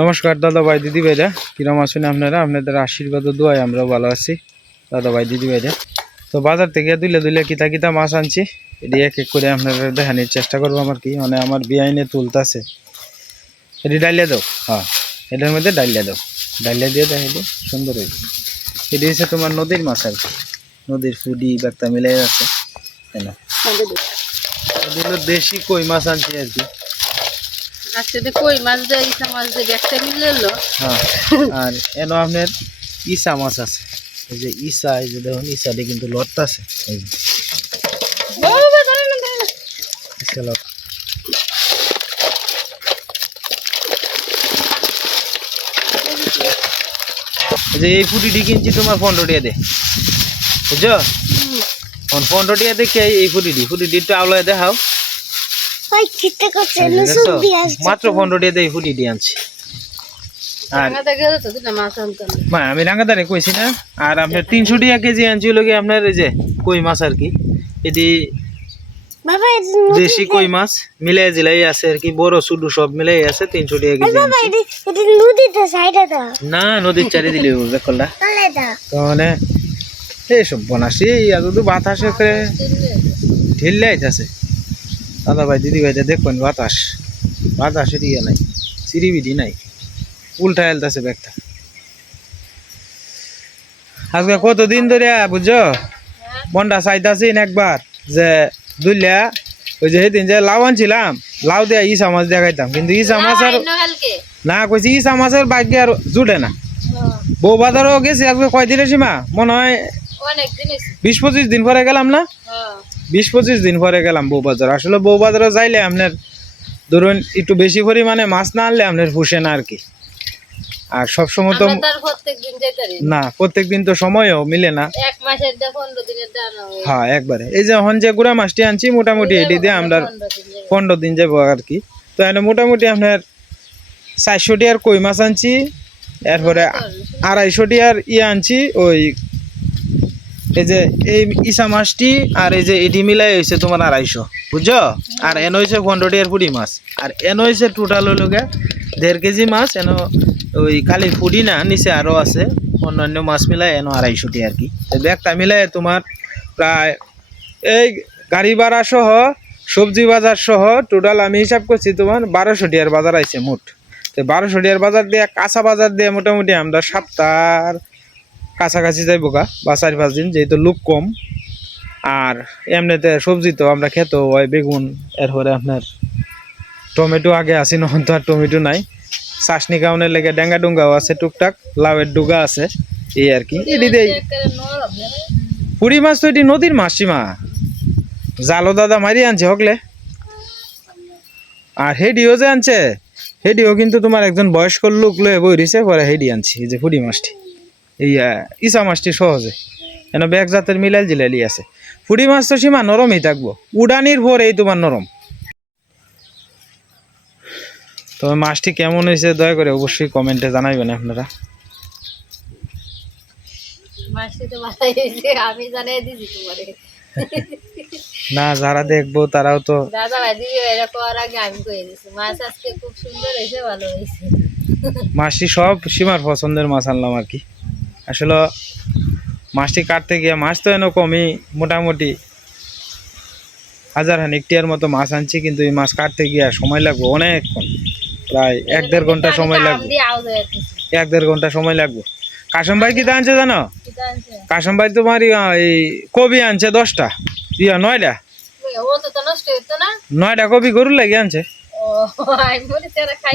নমস্কার দাদা ভাই দিদি ভাইরা কিরম আছেন আপনারা? আপনাদের আশীর্বাদ ও দোয়াই আমরাও ভালো আছি। দাদা ভাই দিদি ভাইরা তো বাজার থেকে দুলে দুলে কিতা কিতা মাছ আনছি। এটি এক এক করে আপনারা দেখানোর চেষ্টা করব আমার কি। মানে আমার বিআইনে তুলতাছে। এটি ডালিয়া দাও। হ্যাঁ এটার মধ্যে ডালিয়া দাও। ডালিয়া দিয়ে দেখাইলে সুন্দর হয়েছে এটি হচ্ছে তোমার নদীর মাছ আর কি। নদীর ফুডি বার্তা মিলাই আছে। এটি হলো দেশি কই মাছ আনছি আর কি। আজকে তো কই মাছ দিয়ে ইসা মাছ দিয়ে ব্যাগটা মিলে এলো। হ্যাঁ আর এনো আপনার ইসা মাছ আছে। এই যে ইসা এই যে দেখুন ইসাটি কিন্তু আছে। এই ইসা লট। এই যে এই ফুটিটি কিনছি তোমার পনেরো টাকা দে বুঝছ পনেরো টাকা দেখে এই ফুটিটি। ফুটিটি একটু আওলায় দেখাও। ওই খেতে করছে দেখছ? দিয়ে আসছে। মাত্র পনেরো টাকা দিয়ে এই ফুটিটি আনছি আমি রাঙ্গাদারে কইছি না? আর আপনার তিনশো টাকা কেজি আনছিল কি আপনার এই যে কই মাছ আর কি? এটি দেশি কই মাছ মিলাই জিলাই আছে আর কি বড় ছোট সব মিলাই আছে তিনশো টাকা কেজি না নদীর চারি দিলে দেখলা তলে দাও। তো মানে এইসব বনাসি আর বাতাসে করে ঢিললে আইতাছে। দাদা ভাই দিদি ভাইটা দেখবেন বাতাস। বাতাস এদিকে নাই চিরিবিডি নাই। উল্টা এলতাছে ব্যাগটা। আজকে কতদিন ধরে বুঝছ? বন্ডা চাইতাছি একবার যে দুইলা ওই যে সেদিন যে লাউ আনছিলাম লাউ দিয়া ইসা মাছ দিয়া খাইতাম কিন্তু ইসা মাছ আর না কইছি ইসা মাছের ভাগ্যে আর জুটে না। বউ বাজারও গেছি আজকে কয়দিনের সীমা? মনে হয় বিশ পঁচিশ দিন পরে গেলাম না? বিশ পঁচিশ দিন পরে গেলাম বউ বাজার আসলে বউ বাজারে যাইলে আপনার ধরুন একটু বেশি পরিমাণে মাছ না আনলে আপনার পুষে না আর কি। আর তো প্রত্যেক দিন যাইতারি না। প্রত্যেক দিন তো সময়ও মিলে না। হয় একবারে। এই যে এখন যে গুড়া মাছটি আনছি মোটামুটি এটি দিয়ে আমরা পনেরো দিন যাবে। আর কি। তো এনে মোটামুটি আপনার চারশোটি আর কই মাছ আনছি এরপরে আড়াইশোটি আর ইয়ে আনছি ওই এই যে এই ইসা মাছটি আর এই যে এটি মিলাই হয়েছে তোমার আড়াইশো, বুঝছ? আর এন হয়েছে পনেরোটি আর ফুটি মাছ। আর এন হয়েছে টোটাল হলো গে দেড় কেজি মাছ, এন ওই খালি ফুটি না, নিচে আরও আছে। অন্যান্য মাছ মিলাই এন আড়াইশোটি আর কি। ব্যাগটা মিলাই তোমার প্রায় এই গাড়ি ভাড়া সহ, সবজি বাজার সহ টোটাল আমি হিসাব করছি তোমার বারোশো টিয়ার বাজার আইছে মোট। তো বারোশো টিয়ার বাজার দিয়ে কাঁচা বাজার দিয়ে মোটামুটি আমরা সপ্তাহ কাছাকাছি যাইবো গা, বা চার পাঁচ দিন, যেহেতু লোক কম। আর এমনিতে সবজি তো আমরা খেতেও হয়, বেগুন, এরপরে আপনার টমেটো আগে আসি নহন তো আর টমেটো নাই। চাষনি কাউনের লেগে ডেঙ্গা ডুঙ্গাও আছে টুকটাক, লাউয়ের ডুগা আছে, এই আর কি। এটি দেই মাছ তো এটি নদীর মাছ সীমা জালো দাদা মারি আনছে হকলে। আর হেডিও যে আনছে, হেডিও কিন্তু তোমার একজন বয়স্ক লোক লয়ে বই রয়েছে পরে হেডি আনছি, এই যে পুরি মাছটি। এই ইসা মাছটি সহজে। এন ব্যাগ জাতের মিলাল জিলালি আছে। পুরি মাছ তো সীমা নরমই থাকব। উডানির ভোর এই তোমার নরম। তবে মাছটি কেমন হয়েছে দয়া করে অবশ্যই কমেন্টে জানাইবেন আপনারা। না যারা দেখব তারাও তো মাছটি সব সীমার পছন্দের মাছ আনলাম আর কি। আসলে মাছটি কাটতে গিয়ে মাছ তো এনে কমই মোটামুটি হাজার হানিক টিয়ার মতো মাছ আনছি কিন্তু এই মাছ কাটতে গিয়ে সময় লাগবে অনেকক্ষণ প্রায় এক দেড় ঘণ্টা সময় লাগবে। দিয়ে। এক দেড় ঘণ্টা সময় লাগবে। কাশম ভাই কি আনছে জানো? কাশম ভাই তোমার এই কবি আনছে দশটা। ইয়া নয়টা। তো তো নয়টা কবি গরুর লাগে আনছে।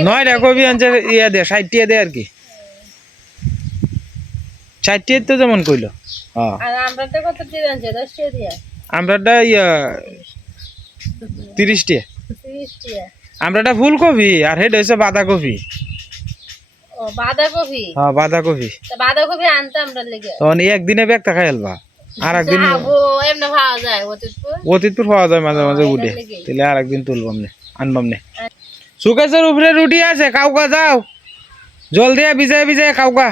নয়টা কবি আনছে ইয়া দে ষাট টিয়া দে আর কি। টিয়ার তো যেমন কইলো। হ্যাঁ। আমরাটা ইয়া তিরিশ টিয়া আমরাটা ফুলকপি আর হেড হয়েছে বাঁধাকপি। ও বাঁধাকপি? হ্যাঁ বাঁধাকপি। তা বাঁধাকপি আনতে আমরা লেগে। তখন একদিনে আর যায় অতীতপুর। অতীতপুর পাওয়া যায় মাঝে মাঝে উঠে। তাহলে আর একদিন তুলবাম নে আনবাম নে। সুকেশের উপরে রুটি আছে কাউকা যাও। জল দিয়ে ভিজায় ভিজায় কাউকা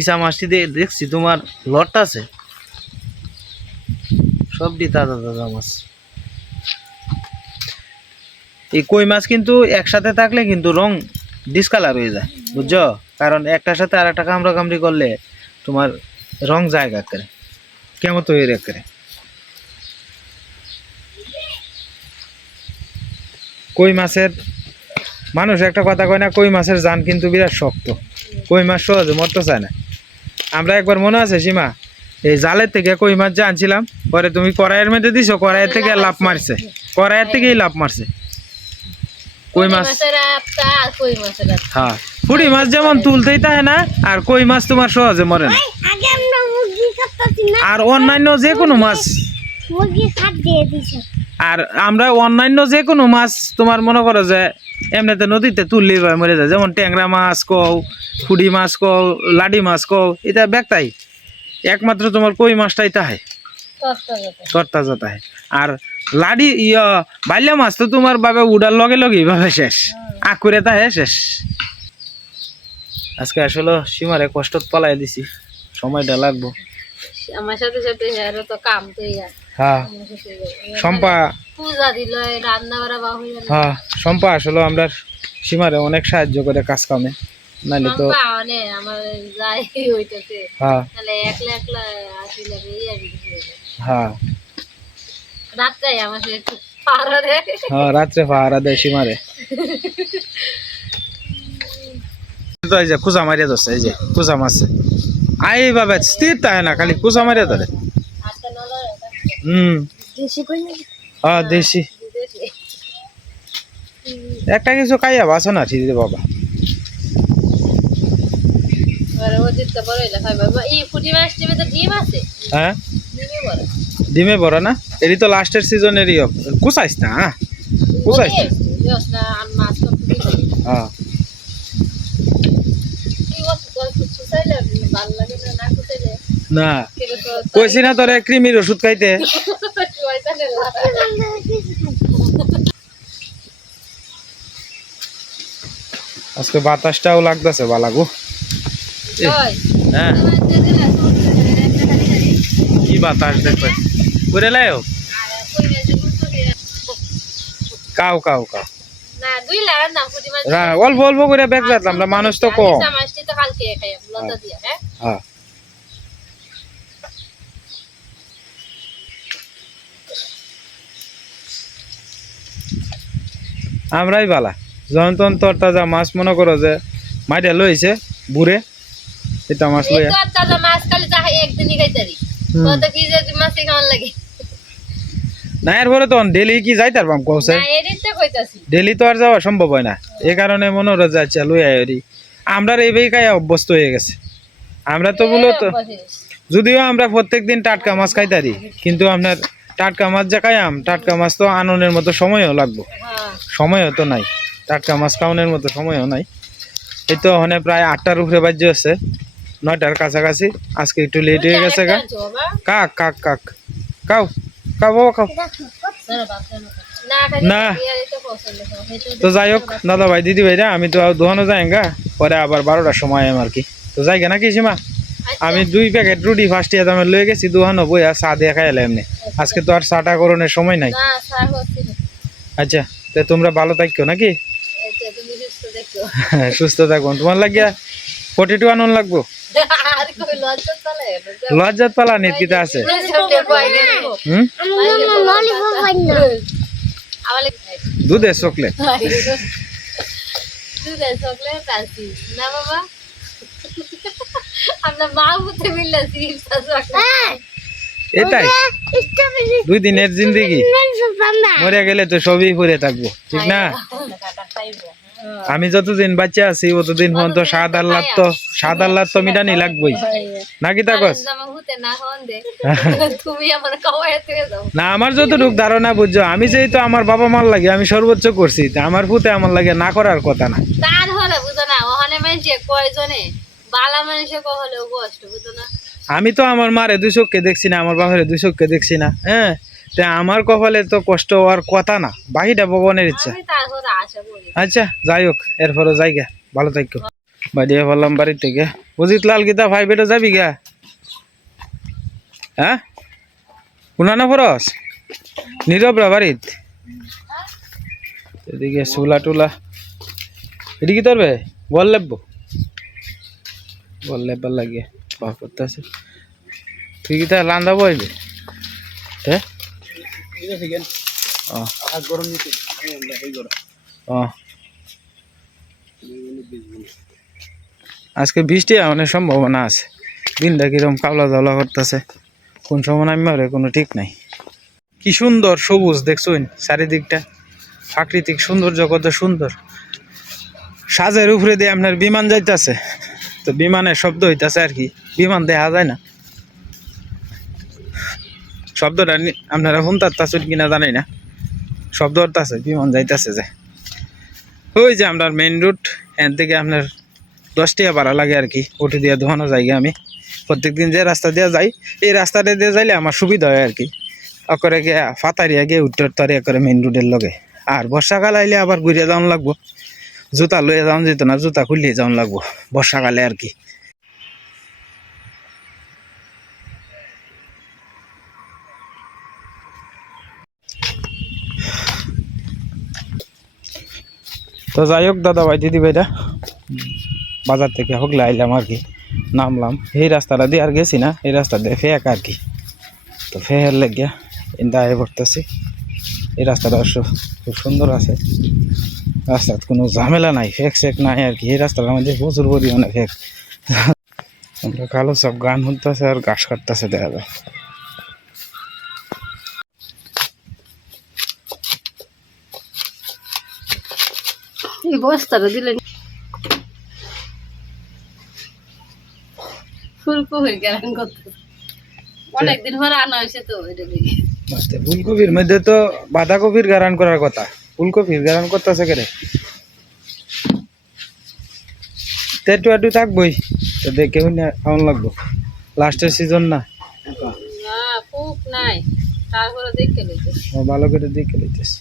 ইসা মাছটি দিয়ে দেখছি তোমার লটটা আছে। সবটি তাজা তাজা মাছ। এই কই মাছ কিন্তু একসাথে থাকলে কিন্তু রং ডিসকালার হয়ে যায়, বুঝছ? কারণ একটার সাথে আর একটা কামড়া কামড়ি করলে তোমার রং যায় করে কেমন তো তৈরি করে? কই মাছের, মানুষ একটা কথা কয় না, কই মাছের জান কিন্তু বিরাট শক্ত। কই মাছ সহজে মরতে চায় না। আমরা একবার মনে আছে সীমা? এই জালের থেকে কই মাছ যে আনছিলাম পরে তুমি কড়াইয়ের মধ্যে দিছো কড়াইয়ের থেকে লাভ মারছে। কড়াইয়ের থেকেই লাভ মারছে। কই মাছ? হ্যাঁ। ফুড়ি মাছ যেমন তুলতেই তাহে না আর কই মাছ তোমার সহজে মরে না। আগে আমরা মুরগি কাটতেছি না। আর অন্যান্য যে কোনো মাছ। আর আমরা অন্যান্য যে কোনো মাছ তোমার মনে করো যে এমনিতে নদীতে তুললেই ভাই মরে যায়। যেমন ট্যাংরা মাছ কও ফুডি মাছ কও লাডি মাছ কও এটা ব্যাগটাই একমাত্র তোমার কই মাছটাই তাহে? তরতাজা তাহে আর লাডি ইয়া বাল্যা মাছ তো তোমার বাবে উড়ার লগে লগে ভাবে শেষ। আকুরে তাহে শেষ। আজকে আসলে সীমারে কষ্ট পালাই দিছি। সময়টা লাগবো। আমার সাথে সাথে তো কাম তো হ্যাঁ। বাহুই হ্যাঁ সম্পা আসলে আমরা সীমারে অনেক সাহায্য করে কাজ কামে। নাহলে তো হ্যাঁ। হ্যাঁ। হ্যাঁ রাত্রে পাহারা দেয় সীমারে। তো এই যে মারিয়া ধরছে এই যে কুচা মারছে। আই বাবা স্থির তাই না খালি কুচা মারিয়া ধরে। হুম। দেশি কই না হ্যাঁ দেশি। একটা কিছু খাইয়া বাসো না ঠিক বাবা। এবারে ও দিতে বড় হইলে বাবা এই ফুটি টিমে তো ডিম আছে। হ্যাঁ? ডিমে বড়। না? এটি তো লাস্টের সিজনেরই কুচাইস না হ্যাঁ? কুচাইস হ্যাঁ কি বলছ তোর কিছু চাইলে ভালো লাগে না না কুচাইলে না। কইছি না তোরে কৃমির ওষুধ খাইতে। আজকে বাতাসটাও লাগতেছে বালাগু হ্যাঁ। কি বাতাস দেখবে করে লাও। কাও কাও কাও। না দুই লাগার না ফুটি রা অল্প অল্প করে ব্যাগ রাখলাম আমরা মানুষ তো কম। দিয়া হ্যাঁ। আমরাই বালা। যখন তখন তরতাজা মাছ মনে করো যে মাইটা লইছে বুড়ে। এটা মাছ এই লইয়া তো মাছ কালি যা একদিনই খাইতারি। কত কি যে মাছ খাওয়ান লাগে। না এরপরে তখন ডেলি কি যাইতার পাম কৌছে না এদিন তো কইতাছি। ডেলি তো আর যাওয়া সম্ভব হয় না। এ কারণে মনে লই আয়রি আমরা খাই অভ্যস্ত হয়ে গেছে। আমরা তো মূলত যদিও আমরা প্রত্যেকদিন টাটকা মাছ খাইতারি কিন্তু আপনার টাটকা মাছ যা খাইয়াম টাটকা মাছ তো আননের মতো সময়ও লাগবো। হ্যাঁ। সময়ও তো নাই। টাটকা মাছ খাওয়ানোর মতো সময়ও নাই। এই তো ওখানে প্রায় আটটার উপরে বাজ্য আছে নয়টার কাছাকাছি। আজকে একটু লেট হয়ে গেছে গা। কাক কাক কাক। কাও বাবা খাও। না তো যাই হোক দাদা ভাই দিদি ভাইরা আমি তো দোকানে যাই গা। পরে আবার বারোটার সময় আর কি। তো যাই গা নাকি সীমা? আমি দুই প্যাকেট রুটি ফার্স্ট ইয়ার দামে লয়ে গেছি দোকানে বই আর চা দিয়ে খাই এলাম এমনি আজকে তো আর চাটা করণের সময় নাই। না স্যার হচ্ছে আচ্ছা তো তোমরা ভালো থাকো নাকি? আচ্ছা তুমি সুস্থ দেখো। সুস্থ থাকো। তোমার লাগিয়া ফোর্টি টু আনন্দ লাগবো? আর কই লজ্জা চলে লজ্জাত পালা নিতকিতে আছে? দুধের চকলেট। দুধের চকলেট আছি। না বাবা? আমরা মা হ্যাঁ। এটাই। দুই দিনের জিন্দগি। মরে গেলে তো সবই পরে থাকব ঠিক না? আমি যতদিন বাচ্চা আছি ততদিন পর্যন্ত স্বাদ আল্লাহ তো স্বাদ আল্লাহ তো মিটানি লাগবেই। নাকি তাকস না আমার খাওয়াই থেকে যাও। না আমার যতটুক ধারণা বুঝছ? আমি যেহেতু আমার বাবা মার লাগে আমি সর্বোচ্চ করছি। আমার পুতে আমার লাগে না করার কথা না। তার হলে বুঝো না ওখানে কয়জনে? বালা মানুষে কহলেও কষ্ট বুঝো না। আমি তো আমার মারে দুই চোখকে দেখছি না আমার বাবারে দুই চোখকে দেখছি না হ্যাঁ? তা আমার কপালে তো কষ্ট হওয়ার কথা না বাকিটা ভগবানের ইচ্ছা। তার আচ্ছা যাই হোক এরপরে যাই গা ভালো থাকো বাড়িয়ে বললাম বাড়ি থেকে। বুঝিত লাল গীতা ভাই বেটা যাবি গা? হ্যাঁ? কোনা না ফরস? নীরব রা বাড়িত? এদিকে চুলা টুলা। এদিকে তোরবে বল লেববো। বল লেববার লাগিয়ে, বাহ করতেছে তুই কি তা? রান্দা বইবে হ্যাঁ আজকে বৃষ্টি মানে সম্ভাবনা আছে। দিনটা কিরম কাবলা জাওলা করতেছে। কোন সময় নামবে ওরে কোনো ঠিক নাই। কি সুন্দর সবুজ দেখছুন চারিদিকটা। প্রাকৃতিক সৌন্দর্য কত সুন্দর। সাজের উপরে দিয়ে আপনার বিমান যাইতেছে। তো বিমানের শব্দ হইতাছে আর কি। বিমান দেখা যায় না। শব্দটা আপনারা শুনতে কিনা জানি না। শব্দ হতাছে বিমান যাইতাছে যে। ওই যে আপনার মেইন রুট এর থেকে আপনার দশ টাকা ভাড়া লাগে আর কি উঠে দিয়ে দোকানো জায়গা আমি। প্রত্যেকদিন যে রাস্তা দিয়ে যাই, এই রাস্তাটা দিয়ে যাইলে আমার সুবিধা হয় আর কি। অকরে গিয়ে ফাতারিয়া গিয়ে উত্তর তারিয়া করে মেইন রোডের লগে। আর বর্ষাকাল আইলে আবার ঘুরিয়ে যাওয়ান লাগবো। জুতা লইয়া যাওয়ান যেত না জুতা খুলিয়ে যাওয়ান লাগবো, বর্ষাকালে আর কি। তো যাই হোক দাদা ভাই দিদি ভাইরা বাজার থেকে হোকলে আইলাম আর কি, নামলাম। এই রাস্তাটা দিয়ে আর গেছি না, এই রাস্তা দিয়ে ফেক আর কি। তো ফেহের লেগিয়া ইন্দা আয় পড়তেছি এই রাস্তাটা খুব সুন্দর আছে। রাস্তার কোনো ঝামেলা নাই ফেক সেক নাই আর কি। এই রাস্তাটার মধ্যে প্রচুর পরিমাণে ফেক। আমরা কালো সব গান শুনতেছে আর ঘাস কাটতেছে দেখা যায় বস্তাটা করতে অনেকদিন পরে আনা হয়েছে তো ফুলকপির মধ্যে তো বাঁধাকপির গারান করার কথা। ফুলকপির গারান করতেছে কেরে তেটু আটু থাকবই। তো দেখে খাওয়ান লাগবো? লাস্টের সিজন না? ভালো করে দেখে লইতেছে।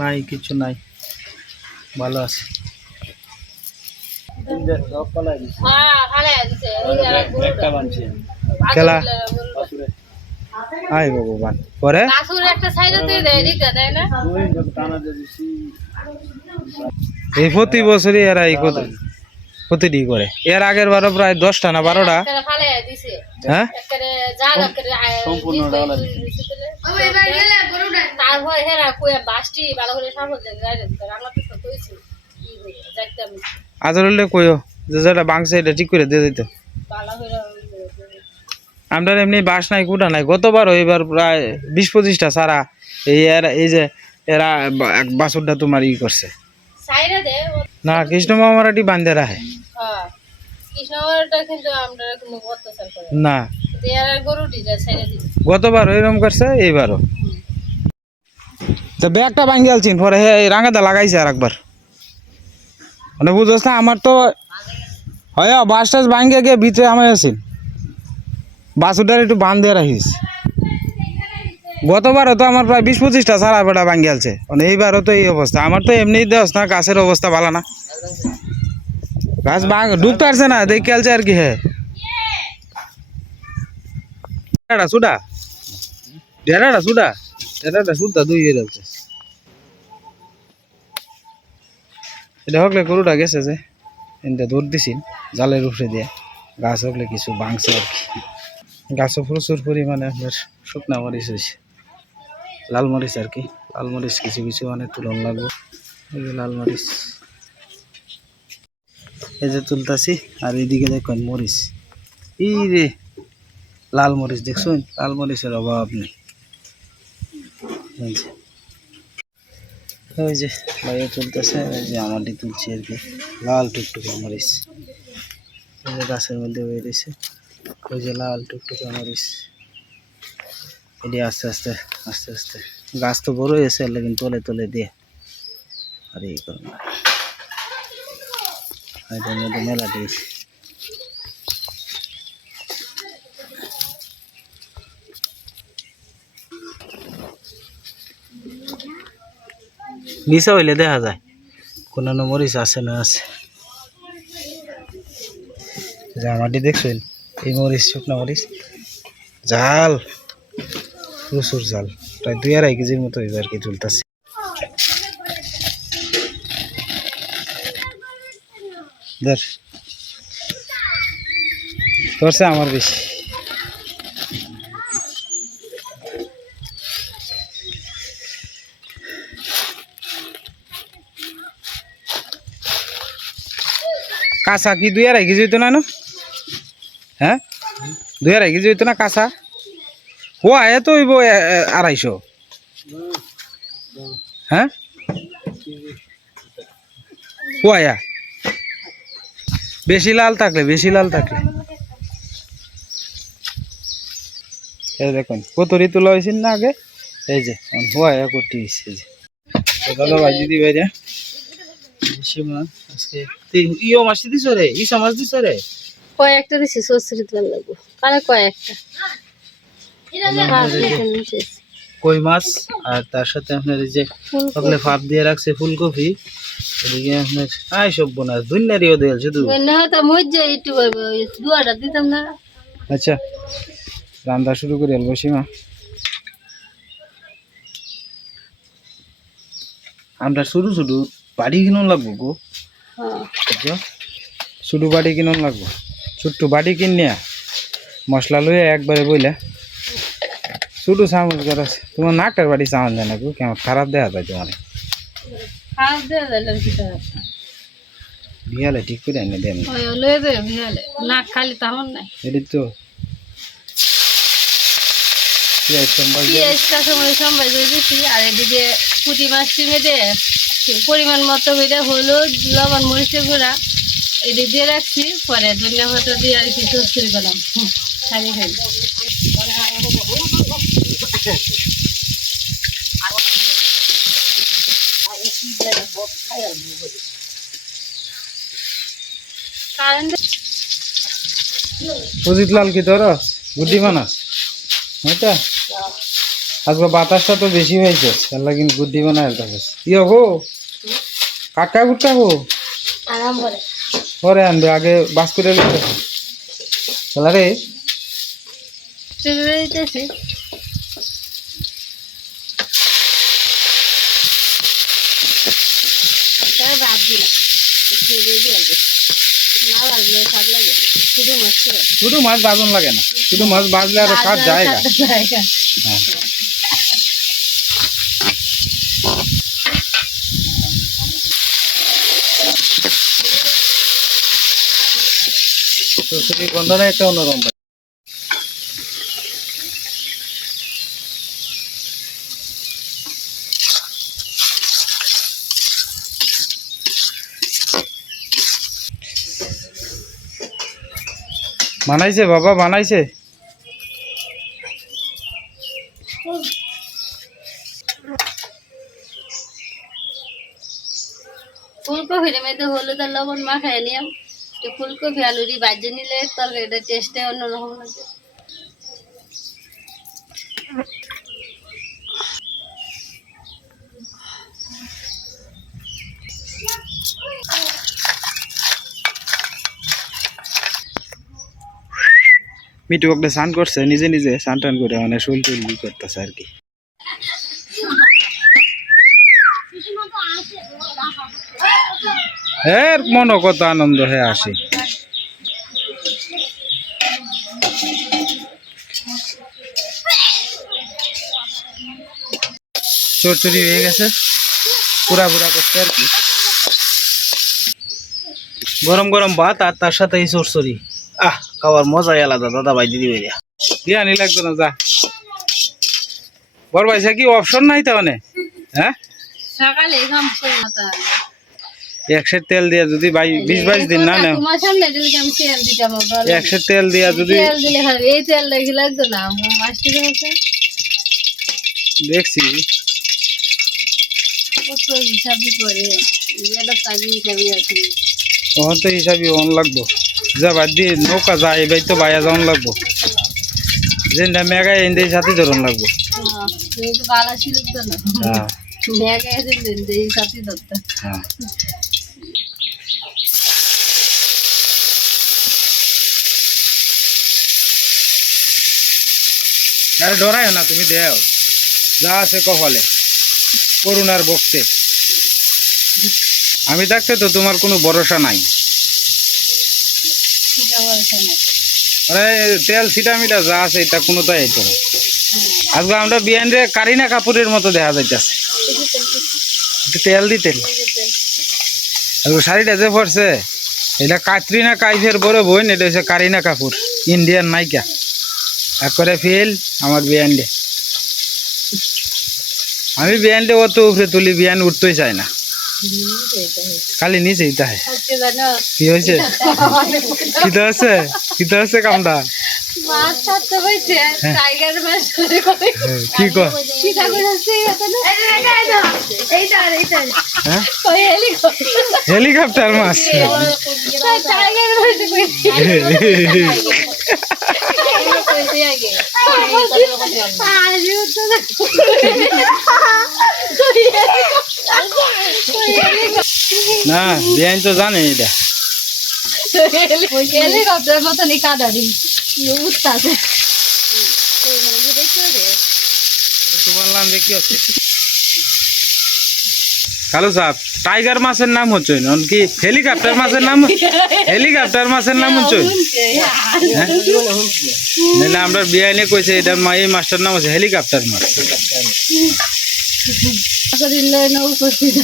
নাই কিছু নাই। ভালো আছে। খেলা। আই ভগবান পরে? এই প্রতি বছরই এরা এই প্রতিটি করে। এর আগের বারও প্রায় দশটা না বারোটা? হ্যাঁ? সম্পূর্ণ আজর হলে কইও যে যেটা বাংছে এটা ঠিক করে দিয়ে দিত। আমরা এমনি বাস নাই কুটা নাই। গতবার এবার প্রায় বিশ পঁচিশটা সারা এই এরা এই যে এরা বাছুরটা তোমার ই করছে। না কৃষ্ণ মামারাটি বান্ধে রাখে। হ্যাঁ না। গতবার এরকম করছে এইবারও। তো ব্যাগটা ভাঙ্গি আলছিন পরে হে এই রাঙাটা লাগাইছে আর একবার মানে বুঝোস না, আমার তো হয় বাস টাস ভাঙ্গে গিয়ে ভিতরে আমি আছি বাসুটার একটু বান দিয়ে রাখিস। গতবারও তো আমার প্রায় বিশ পঁচিশটা সারা বেটা ভাঙ্গি আলছে। মানে এইবারও তো এই অবস্থা। আমার তো এমনি দেওস না, গাছের অবস্থা ভালো না। গাছ ভাঙ, ডুবতে পারছে না, দেখে আলছে আর কি হ্যাঁ। সুডা ডেরাটা সুডা ডেরাটা সুডা দুই হয়ে যাচ্ছে। এটা হকলে গরুটা গেছে যে এটা দৌড় দিছিল জালের উপরে দিয়ে। গাছ হকলে কিছু ভাঙছে আর কি। গাছও প্রচুর পরিমাণে আপনার শুকনা মরিচ হয়েছে। লাল মরিচ আর কি। লাল মরিচ কিছু কিছু মানে তুলন লাগবে। এই যে লাল মরিচ। এই যে তুলতাছি, আর এইদিকে দেখুন মরিচ। এই রে, লাল মরিচ দেখছুন? লাল মরিচের অভাব নেই। ওই যে বাইরে তুলতেছে, ওই যে আমারটি তুলছি আর কি। লাল টুকটুকে মরিচ যে গাছের মধ্যে বেরিয়েছে ওই যে লাল টুকটুকে মরিচ এটি আস্তে আস্তে আস্তে আস্তে। গাছ তো বড় হয়েছে লেকিন তলে তলে দিয়ে। আর এই করুন এটার মেলা দিয়েছি। নিচে হইলে দেখা যায়। কোনো মরিচ আছে না আছে। জামাটি দেখছেন, এই মরিচ, শুকনো মরিচ। জাল, প্রচুর জাল। প্রায় দুই আড়াই কেজির মতো এবার কি তুলতেছে ধর। ধরছে আমার বেশি। কাঁচা কি দুই আড়াই কেজি হইতো না হ্যাঁ? দুই আড়াই কেজি হইতো না কাঁচা? হোয়া, এ তো হইব আড়াইশো। হ্যাঁ? হোয়া বেশি লাল থাকলে, বেশি লাল থাকলে। দেখুন, কত ঋতু লইছেন না আগে? এই যে হোয়া করতে যে। দাদা ভাই, দিদি ভাই রে আজকে। তুই ইও মাছ দিছ রে? ইসা মাছ দিছ রে? কয়েকটা দিছি সরষের তেল লাগবো। কালে কয়েকটা। কই মাছ আর তার সাথে আপনার এই যে ফাপ দিয়ে রাখছে ফুলকপি। এদিকে আপনার আই সব বোনাস দুনিয়ারিও শুধু। হয়তো মজ্জা একটু দুয়াটা দিতাম না। আচ্ছা রান্না শুরু করে এল বসি মা। আমরা শুরু শুরু বাড়ি কিনুন লাগবো গো? হ্যাঁ। বুঝছ? শুধু বাড়ি কিনুন লাগবো। ছোট্ট বাড়ি কিনিয়া মশলা লইয়া একবারে বইলা। শুধু চামচ করাস তোমার নাকটার বাড়ি চামচ জানা গো? কেমন খারাপ দেখা যায় তোমার? খাওয়া দেওয়া যায় কি বিহালে ঠিক করে এনে দেন ওই লয়ে দেবে বিহালে না খালি তেমন নাই। এটি তো। পেঁয়াজ সম্বাস দিয়ে। পেঁয়াজটা সময় সময় দিয়ে দিছি আর এদিকে পুঁটি মাছ টিমে দিয়ে পরিমাণ মতো করে হলুদ, লবণ, মরিচের গুঁড়া এদিকে দিয়ে রাখছি। পরে ধনিয়া পাতা দিয়ে আর কি সরষে করলাম। খালি কারেন্ট অজিত লাল কি তোর? বুদ্ধি মানাস হইতা আজকে বাতাসটা তো বেশি হয়েছে তাহলে কিন্তু বুদ্ধি বানায় আলতাছিস ইয়ে হো কাকা গুটকা হো আরাম করে। পরে আনবে আগে বাস করে লিখতে রে। চলে না লাগে শুধু মাছ বাজন লাগে না। শুধু মাছ বাজলে আরও স্বাদ জায়গা জায়গা হ্যাঁ তো সেই গন্ধটা একটা অন্যরকম। বানাইছে বাবা বানাইছে ফুলকপির মধ্যে হলুদ আর লবণ মাখায় নিলাম তো ফুলকপি আলু দিয়ে বাজে নিলে তরকারিটা টেস্টে অন্যরকম লাগে মিটু স্নান করছে, নিজে নিজে স্নান টান করে মানে শরীর টুল করতেছে আর কি। এর মনে কত আনন্দ হয়ে আসে। চড়চড়ি হয়ে গেছে। পুরা পুরা করতে আর কি। গরম গরম ভাত আর তার সাথে এই চড়চড়ি আহ, খাওয়ার মজাই আলাদা, দাদা ভাই, দিদি ভাইয়া দিয়ে আনি লাগতো না, যা। বড় ভাইসা কি অপশন নাই তাহলে? হ্যাঁ? সকালে কাম করে মতো একশো তেল দিয়া যদি ভাই বিশ বাইশ দিন না নেও। তোমার সামনে দিলে কি আমি তেল দিতাম ভালো একশো তেল দিয়া যদি তেল দিলে খাবে এই তেল দেখি লাগতো না? মাছটি হচ্ছে দেখছি। কত হিসাবই করে। এটা তাজি হিসাবই আছে। তখন তো হিসাবই অন লাগবো। যা বাদ দিয়ে নৌকা যায় এবার তো বাইয়া যাওয়ান লাগবো। যেটা মেঘা এনে সাথে ধরন লাগবো। হ্যাঁ, তুমি তো ভালো ছিল তো না হ্যাঁ মেঘা এসে এই সাথে ধরতে হ্যাঁ আরে ডরায় না তুমি দেও। যা আছে কপালে করুণার বক্তে আমি থাকতে তো তোমার কোনো ভরসা নাই। তেল ছিটা মিটা যা আছে এটা কোনো তাই তো আজকে আমরা বিয়ানরে কারিনা কাপুরের মতো দেখা যাইতেছে। তেল দিতেন আজকে শাড়িটা যে পড়ছে এটা কাতরিনা কাইফের বড় বোন এটা হচ্ছে কারিনা কাপুর ইন্ডিয়ান নায়িকা। এক ফিল ফেল আমার বিয়ানডে। আমি বিয়ানডে অত উপরে তুলি বিয়ান উঠতেই চাই না। খালি নিচে ইতা হয় কি হয়েছে? কি তো আছে কি তো আছে কামটা? মাছ ছাড়তে হয়েছে টাইগার মাছ ধরে করে হ্যাঁ, কি কর? চিন্তা করেছে এইটা এইটা হ্যাঁ? কই হেলিকপ্টার হেলিকপ্টার মাছ। টাইগার মাছ না তো জানে এটা হেলিকপ্টার মতনই কাদা দিন তোমার দেখি হচ্ছে কালো সাহেব টাইগার মাছের নাম হচ্ছে না কি হেলিকপ্টার মাছের নাম হেলিকপ্টার মাছের নাম হচ্ছে হ্যাঁ? নাহলে আমরা বিয়াইনে কইছে এটা এই মাছটার নাম হচ্ছে হেলিকপ্টার মাছ। উপস্থিত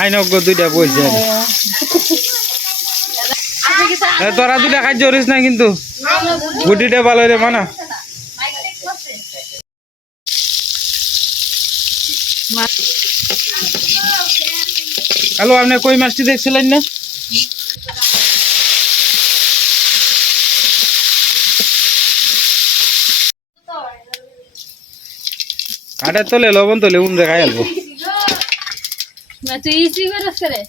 আইনজ্ঞ দুইটা বইছে তোরা দুইটা খাদ্য করিস না কিন্তু। গুটিটা ভালো রে মানা। হ্যালো আপনি কই মাছটি দেখছিলেন না? কাঠের তলে লবণ তলে উন দেখাই আলবো না তুই ইসি করস করে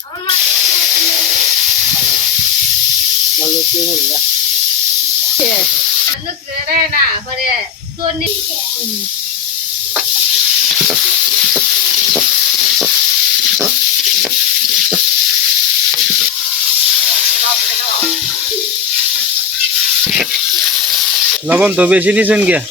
না পরে তোর নি লবণ তো বেশি নিছেন গিয়া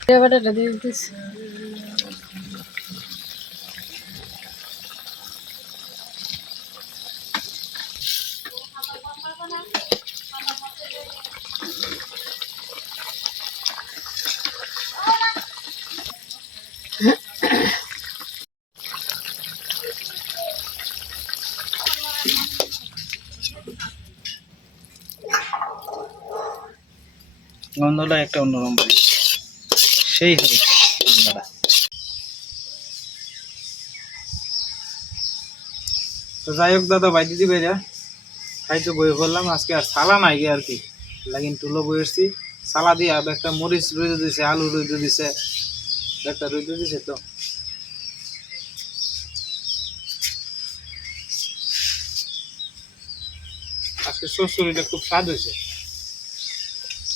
দেবাটা দিয়ে দিস গন্ধটা একটা অন্যরকম বাড়ি। সেই হবে গন্ধটা তো যাই হোক দাদা, ভাই দিদি ভাইরা খাইতে বই বললাম আজকে আর সালা নাই গে আর কি। লাগিন টুলো বইয়েছি সালা দিয়ে আর একটা মরিচ রুইতে দিছে, আলু রুইতে দিছে, একটা রুইতে দিছে তো। আজকে সসুরিটা খুব স্বাদ হয়েছে।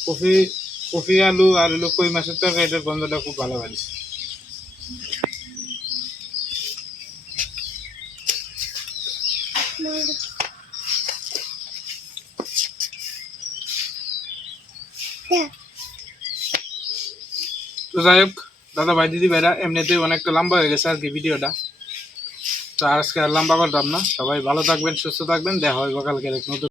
কফি কফি আলু আর কই মাছের তরকারিটার গন্ধটা খুব ভালো লাগছে তো যাই হোক, দাদা ভাই, দিদি ভাইরা, এমনিতেই অনেকটা লম্বা হয়ে গেছে আর কি ভিডিওটা। তো আজকে আর লম্বা করতাম না। সবাই ভালো থাকবেন, সুস্থ থাকবেন। দেখা হয় কালকে এক নতুন